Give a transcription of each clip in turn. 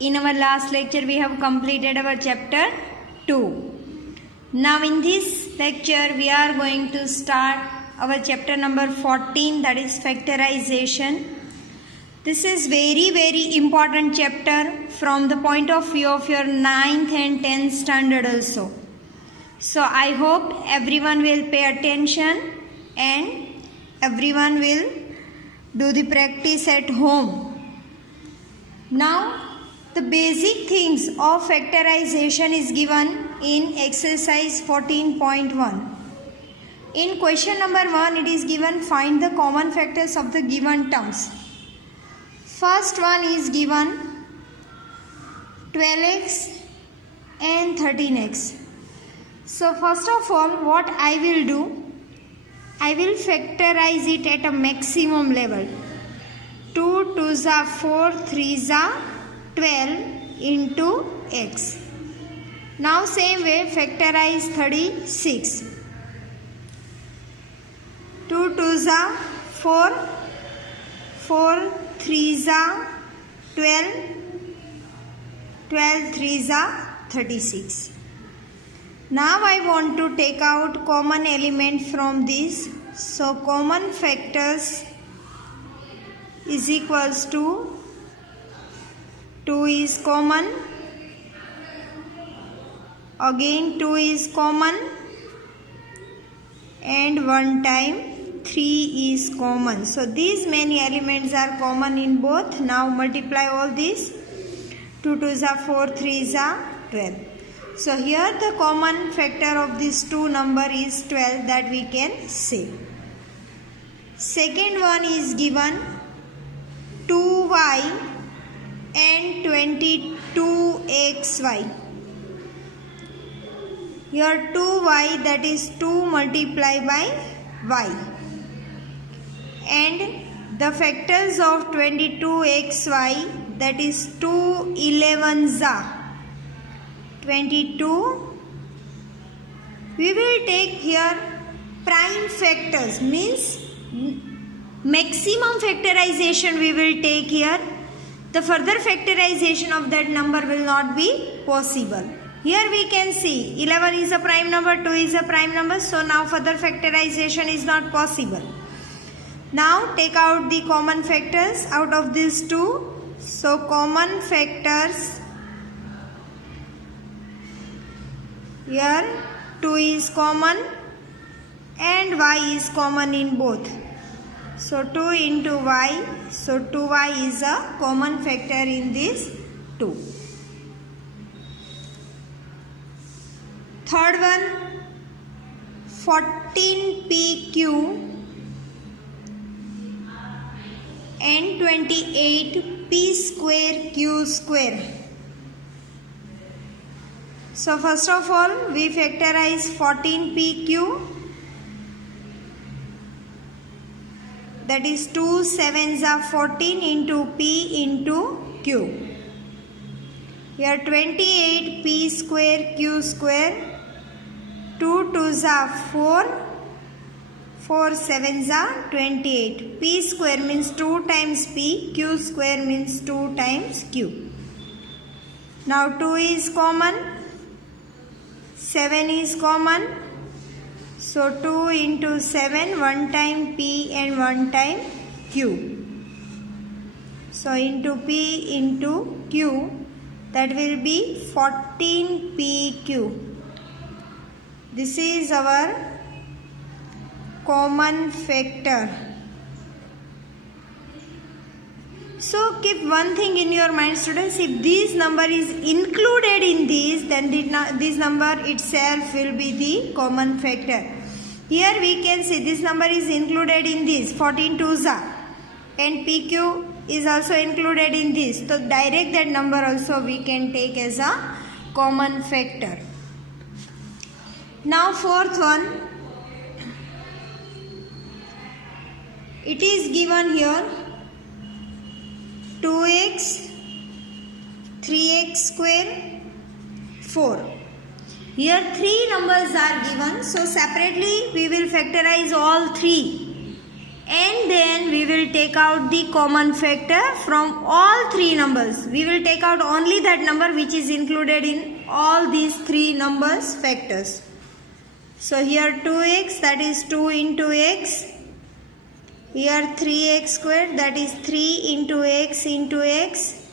In our last lecture we have completed our chapter 2. Now in this lecture we are going to start our chapter number 14, that is factorization. This is very important chapter from the point of view of your 9th and 10th standard also. So I hope everyone will pay attention and everyone will do the practice at home. Now the basic things of factorization is given in exercise 14.1. In question number 1 it is given find the common factors of the given terms. First one is given 12x and 13x. So first of all what I will do, I will factorize it at a maximum level. 2 2s are 4, 3s are 12 into x. Now same way factorize 36. 2 2s are 4, 4 3s are 12, 12 3s are 36. Now I want to take out common element from this. So common factors is equals to 2 is common, again 2 is common, and 1 time 3 is common. So these many elements are common in both. Now multiply all these. 2 2s are 4, 3s are 12. So here the common factor of these two number is 12, that we can say. Second one is given 2y and 22xy. Here 2y, that is 2 multiplied by y, and the factors of 22xy, that is 2 11s are 22. We will take here prime factors, means maximum factorization we will take here. The further factorization of that number will not be possible. Here we can see 11 is a prime number, 2 is a prime number, so now further factorization is not possible. Now take out the common factors out of these two. So common factors, here 2 is common and y is common in both. So 2 into y, so 2y is a common factor in this 2. Third one, 14pq and 28p square q square. So first of all we factorize 14pq, that is 2 7s are 14 into p into q. Here 28p square q square, 2 2s are 4, 4 7s are 28. P square means 2 times p, q square means 2 times q. Now 2 is common, 7 is common. So 2 into 7, 1 time p and 1 time q. So into p into q, that will be 14pq. This is our common factor. So keep one thing in your mind, students, if this number is included in this, then this number itself will be the common factor. Here we can see this number is included in this, 14 2s are, and pq is also included in this. So direct that number also we can take as a common factor. Now fourth one, it is given here 2x, 3x square, 4. Here 3 numbers are given, so separately we will factorize all 3 and then we will take out the common factor from all three numbers. We will take out only that number which is included in all these three numbers factors. So here 2x, that is 2 into x. Here 3x squared, that is 3 into x into x.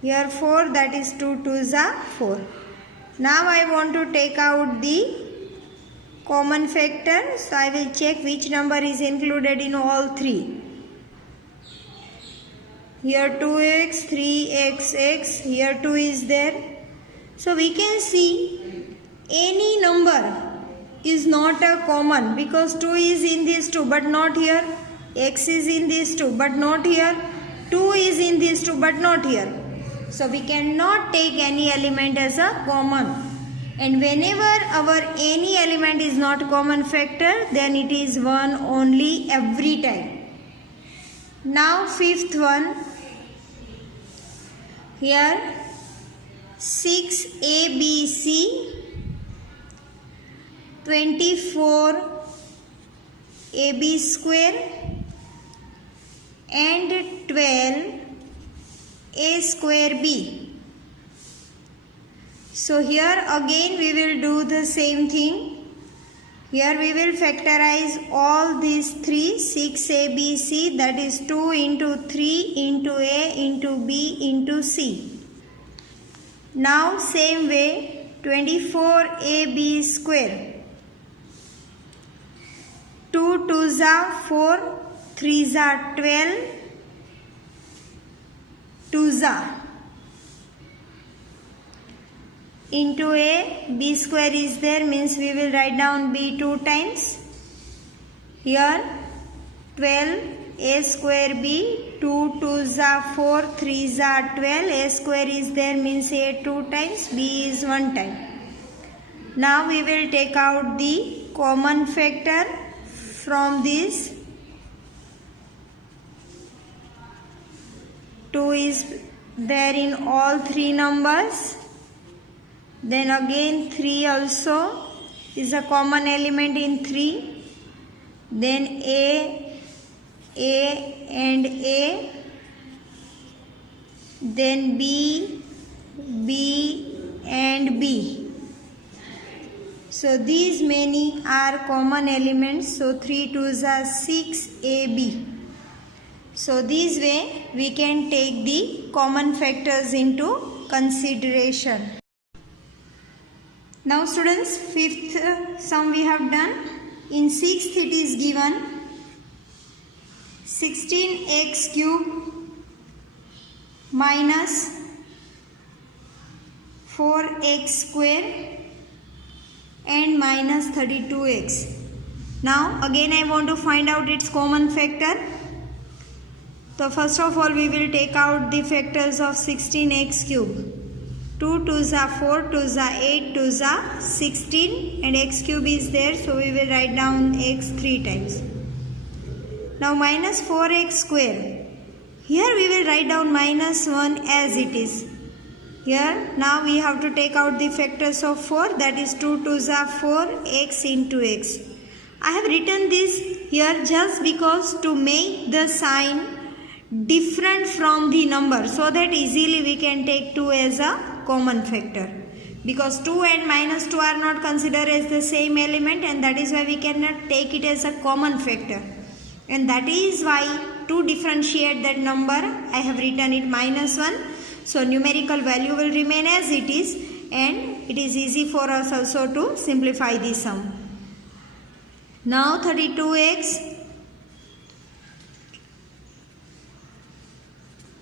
Here 4, that is 2 2s are 4. Now I want to take out the common factor. So I will check which number is included in all three. Here 2x, 3x, x. Here 2 is there. So we can see any number is not a common because 2 is in this 2 but not here. X is in this 2 but not here. 2 is in this 2 but not here. So we cannot take any element as a common. And whenever our any element is not common factor, then it is 1 only every time. Now fifth one. Here 6abc, 24 ab square and 12 a square b. So here again we will do the same thing. Here we will factorize all these three, 6abc, that is 2 into 3 into a into b into c. Now same way 24ab square. 2 2s are 4, 3s are 12, 2s are into a, b square is there, means we will write down b 2 times. Here 12 a square b, 2 2s are 4, 3s are 12, a square is there, means a 2 times, b is 1 time. Now we will take out the common factor from this. 2 is there in all three numbers. Then again 3 also is a common element in 3. Then A and A. Then B and B. So these many are common elements. So 3 2s are 6AB. So this way we can take the common factors into consideration. Now students, fifth sum we have done. In sixth it is given 16x cube minus 4x square and minus 32x. Now again I want to find out its common factor. So first of all we will take out the factors of 16x cube. 2 2s are 4, 2s are 8, 2s are 16 and x cube is there, so we will write down x 3 times. Now minus 4x square. Here we will write down minus 1 as it is. Here now we have to take out the factors of 4, that is 2 2s are 4, x into x. I have written this here just because to make the sign different from the number, so that easily we can take 2 as a common factor, because 2 and minus 2 are not considered as the same element, and that is why we cannot take it as a common factor, and that is why to differentiate that number I have written it minus 1. So numerical value will remain as it is, and it is easy for us also to simplify the sum. Now 32x,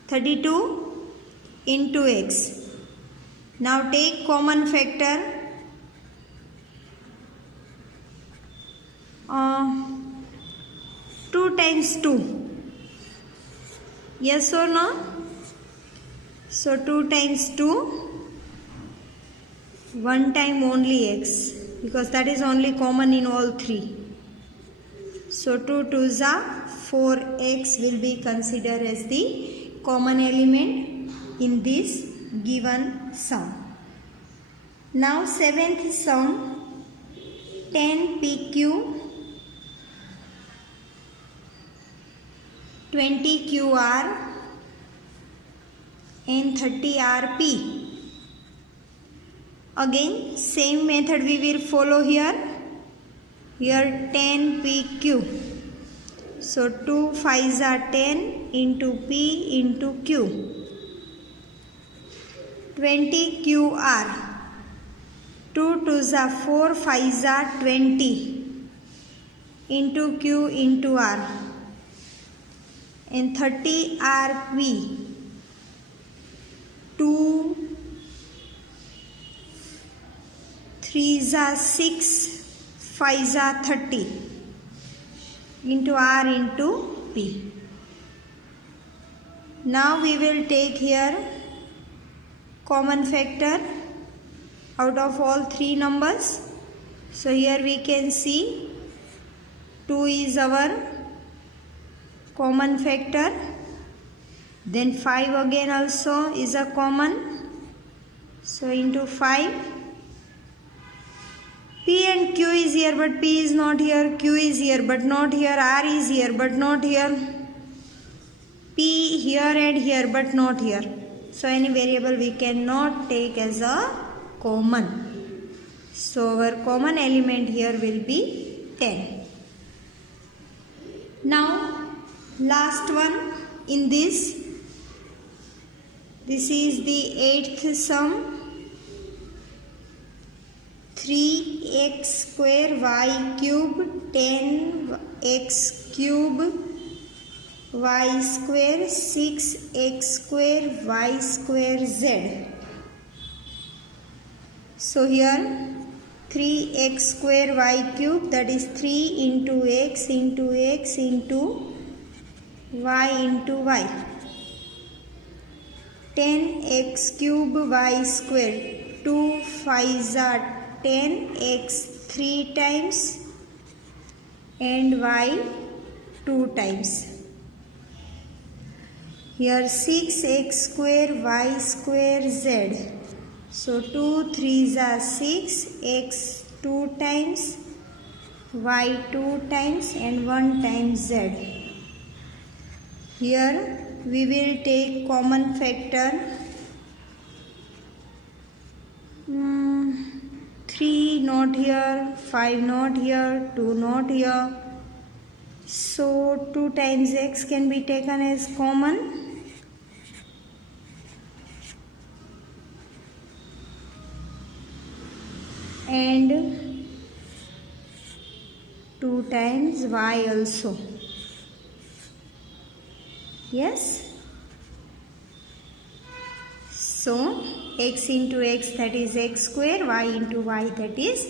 32 into x. Now take common factor. 2 times 2. Yes or no? So 2 times 2. 1 time only x, because that is only common in all three. So 2 2s are 4x will be considered as the common element in this given sum. Now seventh sum, 10pq 20QR and 30RP. Again same method we will follow here. Here 10PQ. So 2 5s are 10 into P into Q. 20QR. 2 2s are 4, 5s are 20 into Q into R. And 30RP. 2 3s are 6, 5s are 30 into R into P. Now we will take here common factor out of all three numbers. So here we can see 2 is our common factor. Then 5 again also is a common. So into 5. P and Q is here but P is not here. Q is here but not here. R is here but not here. P here and here but not here. So any variable we cannot take as a common. So our common element here will be 10. Now last one in this. This is the 8th sum. 3x square y cube 10x cube y square 6x square y square z. So here 3x square y cube, that is 3 into x into x into y into y. 10x cube y square. 2 5s are 10x 3 times and y 2 times. Here 6x square y square z. So 2 3s are 6, x 2 times, y 2 times and 1 times z. Here we will take common factor 3 not here, 5 not here, 2 not here. So 2 times x can be taken as common. And 2 times y also. Yes. So x into x, that is x square, y into y, that is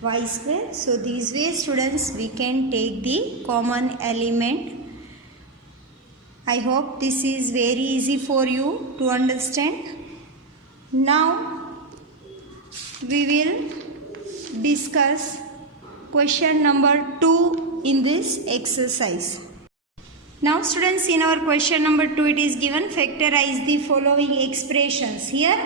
y square. So these way students we can take the common element. I hope this is very easy for you to understand. Now we will discuss question number 2 in this exercise. Now students, in our question number 2 it is given factorize the following expressions. Here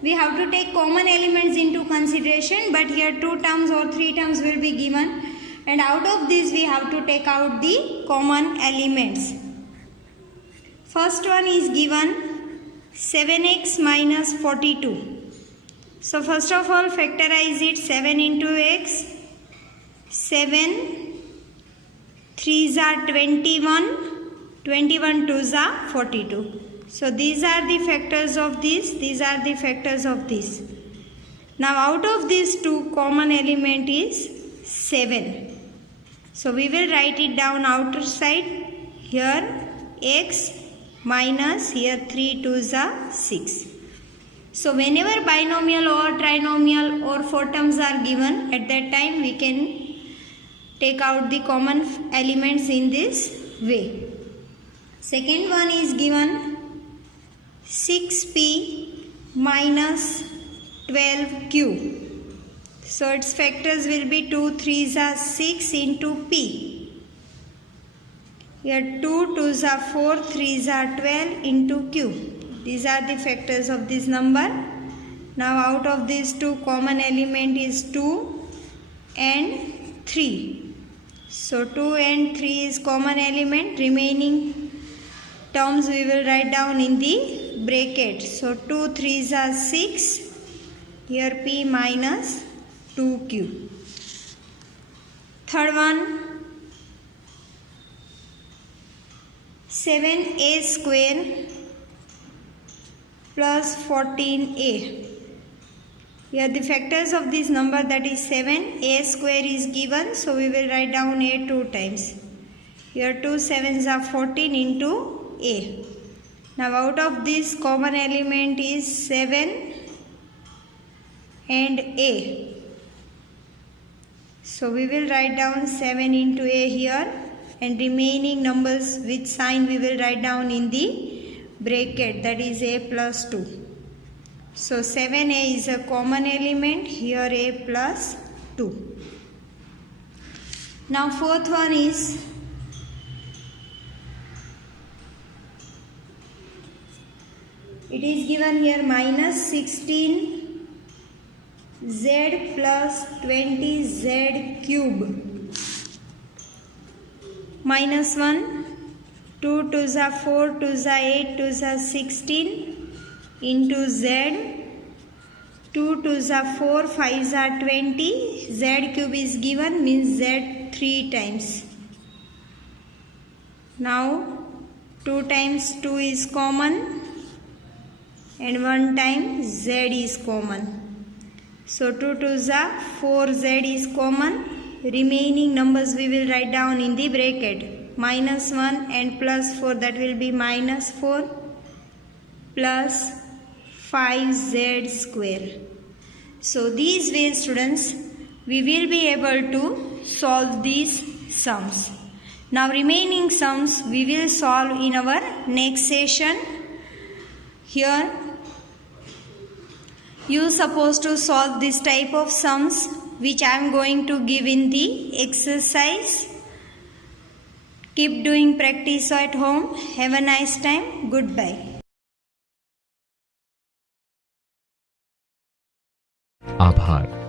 we have to take common elements into consideration, but here 2 terms or 3 terms will be given, and out of this we have to take out the common elements. First one is given 7x minus 42. So first of all factorize it. 7 into x, 7 3s are 21, 21 2s are 42. So these are the factors of this, these are the factors of this. Now out of these two, common element is 7. So we will write it down outer side. Here x minus, here 3 2s are 6. So whenever binomial or trinomial or 4 terms are given, at that time we can take out the common elements in this way. Second one is given 6p minus 12q. So its factors will be 2 3s are 6 into p. Here 2 2s are 4, 3s are 12 into q. These are the factors of this number. Now out of these two, common element is 2 and 3. So 2 and 3 is common element. Remaining terms we will write down in the bracket. So 2 3s are 6. Here p minus 2q. Third one, 7a square plus 14a. Here the factors of this number, that is 7, a square is given, so we will write down a 2 times. Here 2 7s are 14 into a. Now out of this common element is 7 and a. So we will write down 7 into a here, and remaining numbers with sign we will write down in the bracket, that is a plus 2. So 7a is a common element, here a plus 2. Now fourth one is it is given here minus 16 z plus 20 z cube. Minus 1, 2 2s are 4, 2s are 8, 2s are 16 into z. 2 2s are 4, 5s are 20. Z cube is given, means z 3 times. Now 2 times 2 is common and 1 time z is common. So 2 2s are 4z is common. Remaining numbers we will write down in the bracket. Minus 1 and plus 4, that will be minus 4 plus 5z square. So these ways, students, we will be able to solve these sums. Now remaining sums we will solve in our next session. Here you are supposed to solve this type of sums which I am going to give in the exercise. Keep doing practice at home. Have a nice time. Goodbye. आभार।